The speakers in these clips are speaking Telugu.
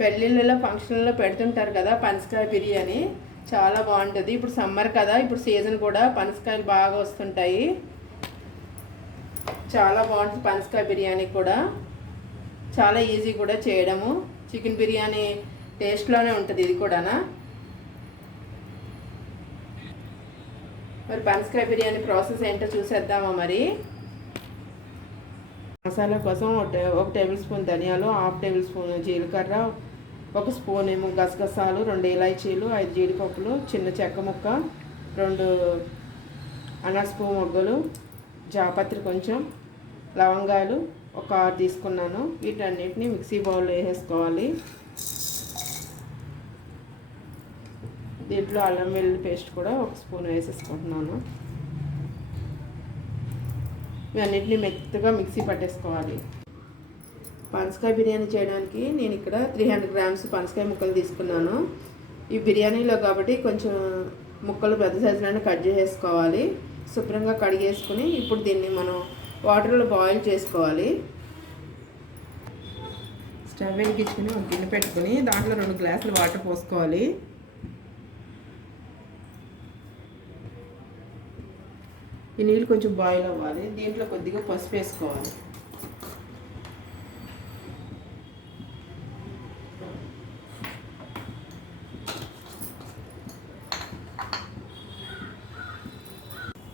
పెళ్ళిళ్ళలో ఫంక్షన్లో పెడుతుంటారు కదా పనసకాయ బిర్యానీ. చాలా బాగుంటుంది. ఇప్పుడు సమ్మర్ కదా ఇప్పుడు సీజన్ కూడా పనసకాయలు బాగా వస్తుంటాయి. చాలా బాగుంటుంది పనసకాయ బిర్యానీ కూడా. చాలా ఈజీ కూడా చేయడము. చికెన్ బిర్యానీ టేస్ట్లోనే ఉంటుంది ఇది కూడానా. మరి పనసకాయ బిర్యానీ ప్రాసెస్ ఏంటో చూసేద్దామా మరి? మసాలా కోసం ఒక ఒక టేబుల్ స్పూన్ ధనియాలు హాఫ్ టేబుల్ స్పూన్ జీలకర్ర ఒక స్పూన్ ఏమో గసగసాలు రెండు ఇలాచీలు ఐదు జీడిపప్పులు చిన్న చెక్క ముక్క రెండు అనస్పూ మొగ్గలు జాపత్రి కొంచెం లవంగాలు ఒక ఆరు తీసుకున్నాను. వీటన్నిటిని మిక్సీ బౌల్లో వేసేసుకోవాలి. దీంట్లో అల్లం వెల్లుల్లి పేస్ట్ కూడా ఒక స్పూన్ వేసేసుకుంటున్నాను. ఇవన్నిటిని మెత్తగా మిక్సీ పట్టేసుకోవాలి. పనసకాయ బిర్యానీ చేయడానికి నేను ఇక్కడ త్రీ హండ్రెడ్ గ్రామ్స్ పనసకాయ ముక్కలు తీసుకున్నాను. ఈ బిర్యానీలో కాబట్టి కొంచెం ముక్కలు పెద్ద సైజులోనే కట్ చేసేసుకోవాలి. శుభ్రంగా కడిగేసుకుని ఇప్పుడు దీన్ని మనం వాటర్లో బాయిల్ చేసుకోవాలి. స్టవ్ వెలిగించుకుని ఒక గిన్నె పెట్టుకుని దాంట్లో రెండు గ్లాసులు వాటర్ పోసుకోవాలి. ఈ నీళ్ళు కొంచెం బాయిల్ అవ్వాలి. దీంట్లో కొద్దిగా పసుపు వేసుకోవాలి.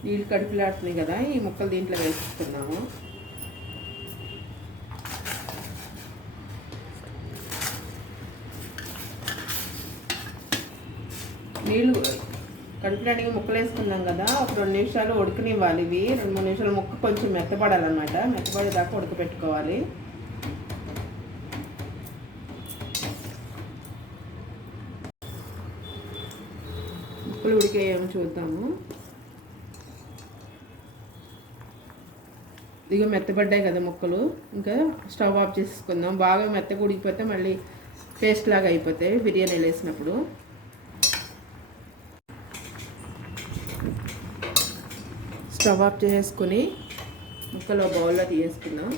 నీళ్ళు కడుపులాడుతున్నాయి కదా ఈ ముక్కలు దీంట్లో వేసుకున్నాము నీళ్ళు కడుపులాడిగా ముక్కలు వేసుకున్నాం కదా ఒక రెండు నిమిషాలు ఉడకనివ్వాలి ఇవి. రెండు మూడు నిమిషాలు ముక్క కొంచెం మెత్తపడాలన్నమాట. మెత్తపడేదాకా ఉడకపెట్టుకోవాలి. ముక్కలు ఉడికేయమో చూద్దాము. ఇక మెత్తబడ్డాయి కదా ముక్కలు. ఇంకా స్టవ్ ఆఫ్ చేసుకుందాం బాగా మెత్తగా ఉడికిపోతే మళ్ళీ పేస్ట్ లాగా అయిపోతాయి బిర్యానీ వేసినప్పుడు. స్టవ్ ఆఫ్ చేసుకుని ముక్కలు బౌల్లో తీసేసుకుందాం.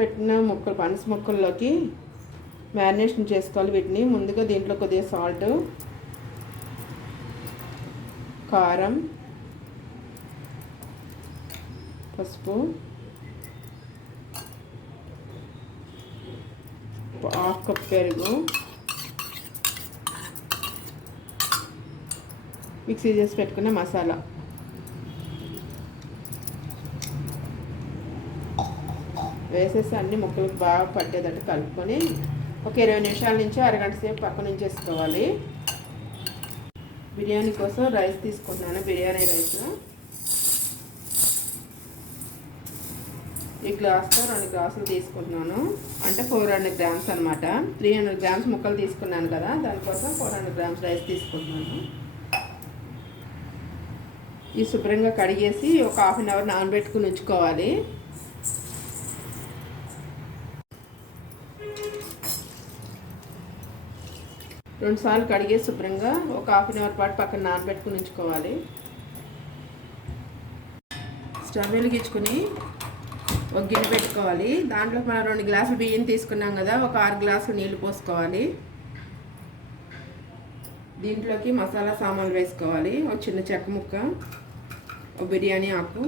పెట్టిన మొక్కలు ముక్కలు పనస ముక్కల్లోకి మ్యారినేషన్ చేసుకోవాలి వీటిని. ముందుగా దీంట్లో కొద్దిగా సాల్ట్ కారం పసుపు హాఫ్ కప్ పెరుగు మిక్సీ చేసి పెట్టుకున్న మసాలా. వేసేసి అన్ని ముక్కలకు బాగా పట్టేటట్టు కలుపుకొని ఒక ఇరవై నిమిషాల నుంచి అరగంట సేపు పక్కన ఉంచేసుకోవాలి. బిర్యానీ కోసం రైస్ తీసుకుంటున్నాను బిర్యానీ రైస్. ఈ గ్లాస్తో రెండు గ్లాసులు తీసుకుంటున్నాను. అంటే ఫోర్ హండ్రెడ్ గ్రామ్స్ అనమాట త్రీ హండ్రెడ్ గ్రామ్స్ ముక్కలు తీసుకున్నాను కదా దానికోసం ఫోర్ హండ్రెడ్ గ్రామ్స్ రైస్ తీసుకుంటున్నాను. ఈ శుభ్రంగా కడిగేసి ఒక హాఫ్ అన్ అవర్ నానబెట్టుకుని ఉంచుకోవాలి. రెండు సార్లు శుభ్రంగా ఒక హాఫ్ అన్ అవర్ పాటు పక్కన నానబెట్టుకుని ఉంచుకోవాలి. స్టవ్ వెలిగించుకుని ఒక గిన్నె పెట్టుకోవాలి. దాంట్లో మనం రెండు గ్లాసులు బియ్యం తీసుకున్నాం కదా ఒక ఆరు గ్లాసులు నీళ్ళు పోసుకోవాలి. దీంట్లోకి మసాలా సామాన్లు వేసుకోవాలి. ఒక చిన్న చెక్క ముక్క ఒక బిర్యానీ ఆకు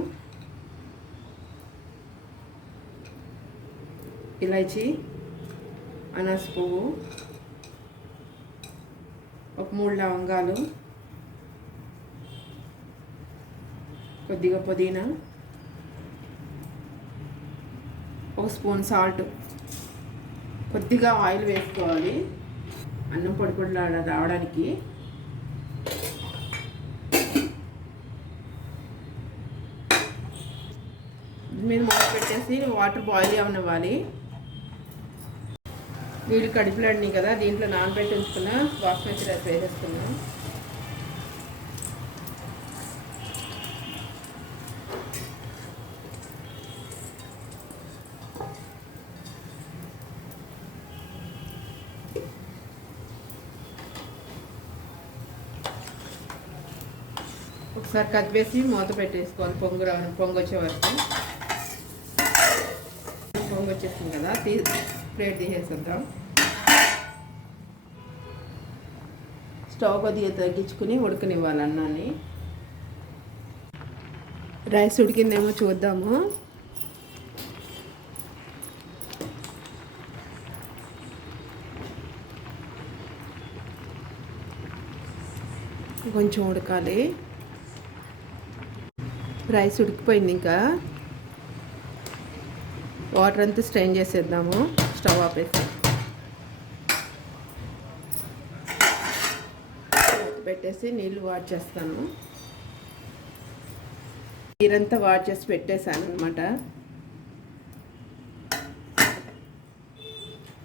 ఇలాచి అనాస పువ్వు ఒక మూడు లవంగాలు కొద్దిగా పుదీనా ఒక స్పూన్ సాల్ట్. కొద్దిగా ఆయిల్ వేసుకోవాలి. అన్నం పొడి పొడి రావడానికి. మీద మూత పెట్టేసి వాటర్ బాయిల్ అవనివ్వాలి వీడు కడుపులాడిని కదా దీంట్లో నానబెట్టి ఉంచుకున్న బాస్మతి రైస్ వేసేస్తున్నా ఒకసారి కదిపేసి మూత పెట్టేసుకోవాలి పొంగు రావడం పొంగు వచ్చే వరకు. పొంగు వచ్చేసింది కదా తీ ప్లేట్ తీసేసేద్దాం. స్టవ్ కొద్దిగా తగ్గించుకుని ఉడకనివ్వాలి అన్నాన్ని రైస్ ఉడికిందేమో చూద్దాము. కొంచెం ఉడకాలి. రైస్ ఉడికిపోయింది ఇంకా. వాటర్ అంతా స్ట్రెయిన్ చేసేద్దాము. స్టవ్ ఆపేసి. పెట్టేసి నీళ్ళు వాడ్ చేస్తాను. నీరంతా వాడ్ చేసి పెట్టేశాను అనమాట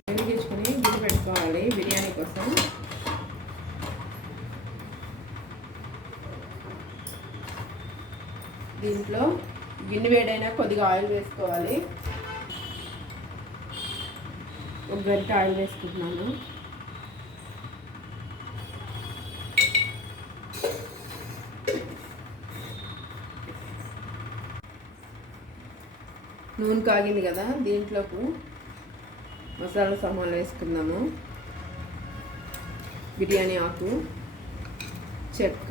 వెలిగించుకొని గుడి పెట్టుకోవాలి బిర్యానీ కోసం. దీంట్లో గిన్నె వేడైనా కొద్దిగా ఆయిల్ వేసుకోవాలి. ఒక గంట ఆయిల్ వేసుకుంటున్నాను. నూనె కాగింది కదా దీంట్లోకి మసాలా సామాన్లు వేసుకుందాము. బిర్యానీ ఆకు చెక్క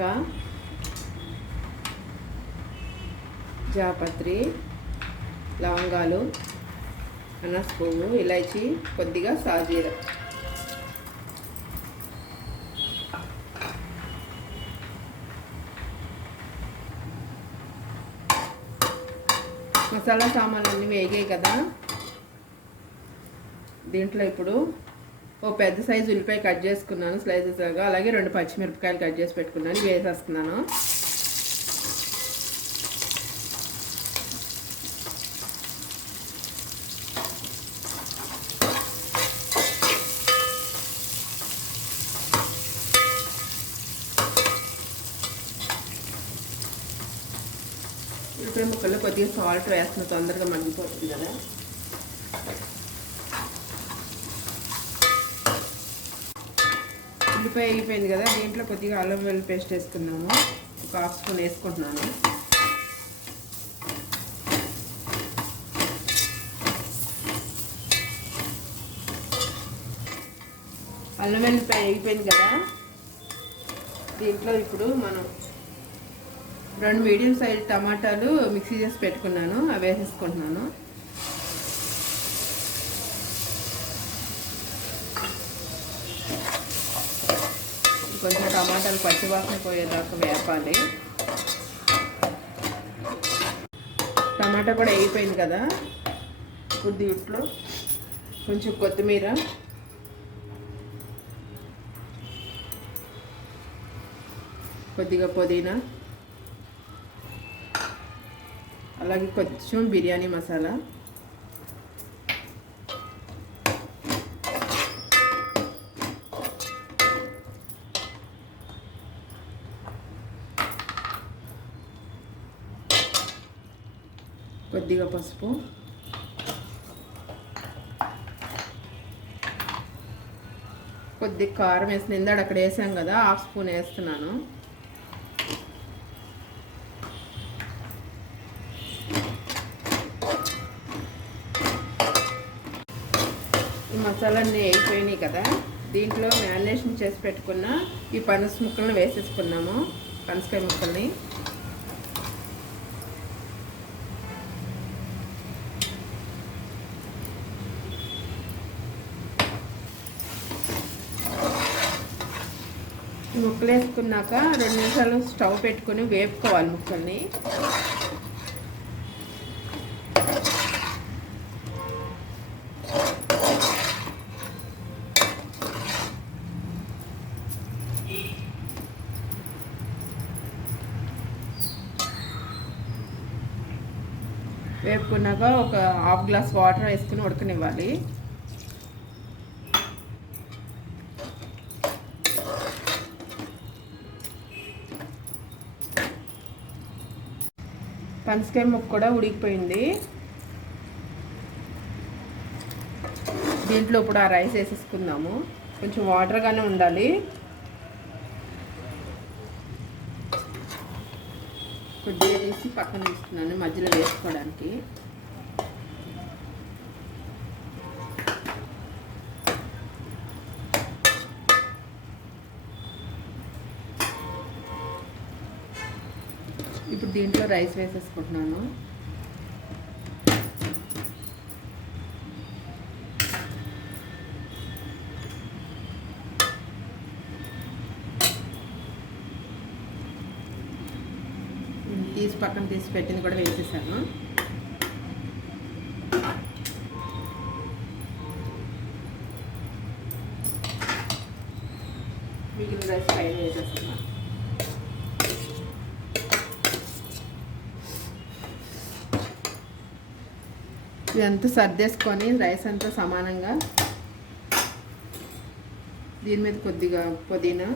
జాపత్రి లవంగాలు అనస్ పువ్వు ఇలాచి కొద్దిగా సాజీర. మసాలా సామాన్లు అన్నీ వేగాయి కదా. దీంట్లో ఇప్పుడు ఓ పెద్ద సైజు ఉల్లిపాయ కట్ చేసుకున్నాను స్లైసెస్గా అలాగే రెండు పచ్చిమిరపకాయలు కట్ చేసి పెట్టుకున్నాను వేసేస్తున్నాను ఉల్లిపాయ ముక్కల్లో కొద్దిగా సాల్ట్ వేస్తున్న తొందరగా మగ్గిపోతుంది కదా. ఉల్లిపాయ అయిపోయింది కదా దీంట్లో కొద్దిగా అల్లం వెల్లి పేస్ట్ వేసుకున్నాము ఒక హాఫ్ స్పూన్ వేసుకుంటున్నాను. అల్లం వెల్లిపాయ అయిపోయింది కదా. దీంట్లో ఇప్పుడు మనం రెండు మీడియం సైజ్ టమాటాలు మిక్సీ చేసి పెట్టుకున్నాను అవి వేసేసుకుంటున్నాను. కొంచెం టమాటాలు పచ్చివాసన పోయేదాకా వేపాలి. టమాటా కూడా అయిపోయింది కదా? కొద్ది ఇట్లో. కొంచెం కొత్తిమీర. కొద్దిగా పుదీనా. అలాగే కొంచెం బిర్యానీ మసాలా. కొద్దిగా పసుపు. కొద్దిగా కారం వేసిన ఇందాడు అక్కడ వేసాం కదా హాఫ్ స్పూన్ వేస్తున్నాను. మసాలాన్ని వేయిపోయినాయి కదా దీంట్లో మ్యారినేషన్ చేసి పెట్టుకున్న ఈ పనస ముక్కలను వేసేసుకున్నాము పనసకాయ ముక్కల్ని. ముక్కలు వేసుకున్నాక రెండు నిమిషాలు స్టవ్ పెట్టుకుని వేపుకోవాలి ముక్కల్ని. వేపుకున్నాక ఒక హాఫ్ గ్లాస్ వాటర్ వేసుకుని ఉడకనివ్వాలి. పనసకాయ ముక్క కూడా ఉడికిపోయింది. దీంట్లో ఇప్పుడు ఆ రైస్ వేసేసుకుందాము. కొంచెం వాటర్గానే ఉండాలి. కొద్దిగా తీసి పక్కన ఇస్తున్నాను మధ్యలో వేసుకోవడానికి. దీంట్లో రైస్ వేసేసుకుంటున్నాను. తీసి పక్కన తీసి పెట్టింది కూడా వేసేసాను మిగిలిన రైస్ పైన వేసేస్తున్నాను ఇదంతా సర్దేసుకొని రైస్ అంతా సమానంగా దీని మీద కొద్దిగా పుదీనా.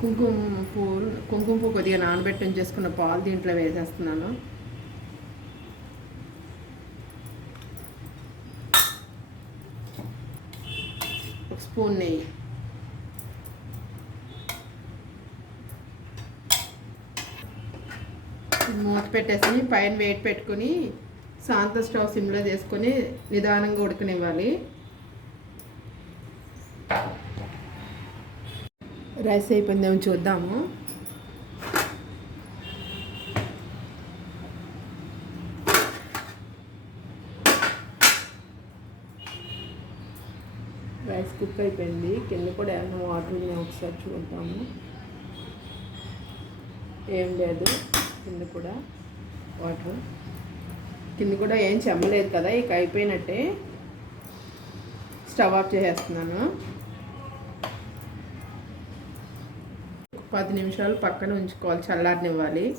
కుంకుమ పువ్వు కుంకుమ పువ్వు కొద్దిగా నానబెట్టి ఉంచేసుకున్న పాలు దీంట్లో వేసేస్తున్నాను. స్పూన్ నెయ్యి మూత పెట్టేసి పైన వెయిట్ పెట్టుకుని శాంత స్టవ్ సిమ్లో చేసుకొని నిదానంగా ఉడకనివ్వాలి. రైస్ అయిపోయిందేమో చూద్దాము రైస్ కుక్ అయిపోయింది. కింద కూడా ఏమైనా వాటర్ ఉన్నాయి ఒకసారి చూద్దాము. ఏం లేదు. కింద కూడా వాటర్. కింద కూడా ఏం చెమ్మలేదు కదా ఇక అయిపోయినట్టే స్టవ్ ఆఫ్ చేసేస్తున్నాను. పది నిమిషాలు పక్కన ఉంచుకోవాలి చల్లారనివ్వాలి.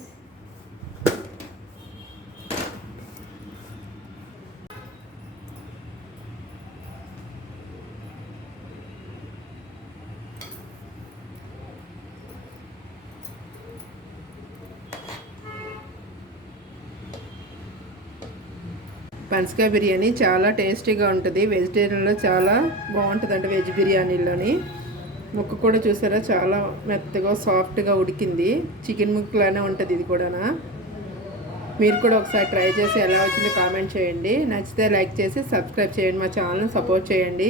పనసకాయ బిర్యానీ చాలా టేస్టీగా ఉంటుంది. వెజిటేరియన్లో చాలా బాగుంటుంది అంటే వెజ్ బిర్యానీలోని. ముక్క కూడా చూసారా? చాలా మెత్తగా సాఫ్ట్గా ఉడికింది. చికెన్ ముక్కలానే ఉంటుంది ఇది కూడా మీరు కూడా ఒకసారి ట్రై చేసి ఎలా వచ్చిందో కామెంట్ చేయండి. నచ్చితే లైక్ చేసి సబ్స్క్రైబ్ చేయండి. మా ఛానల్ని సపోర్ట్ చేయండి.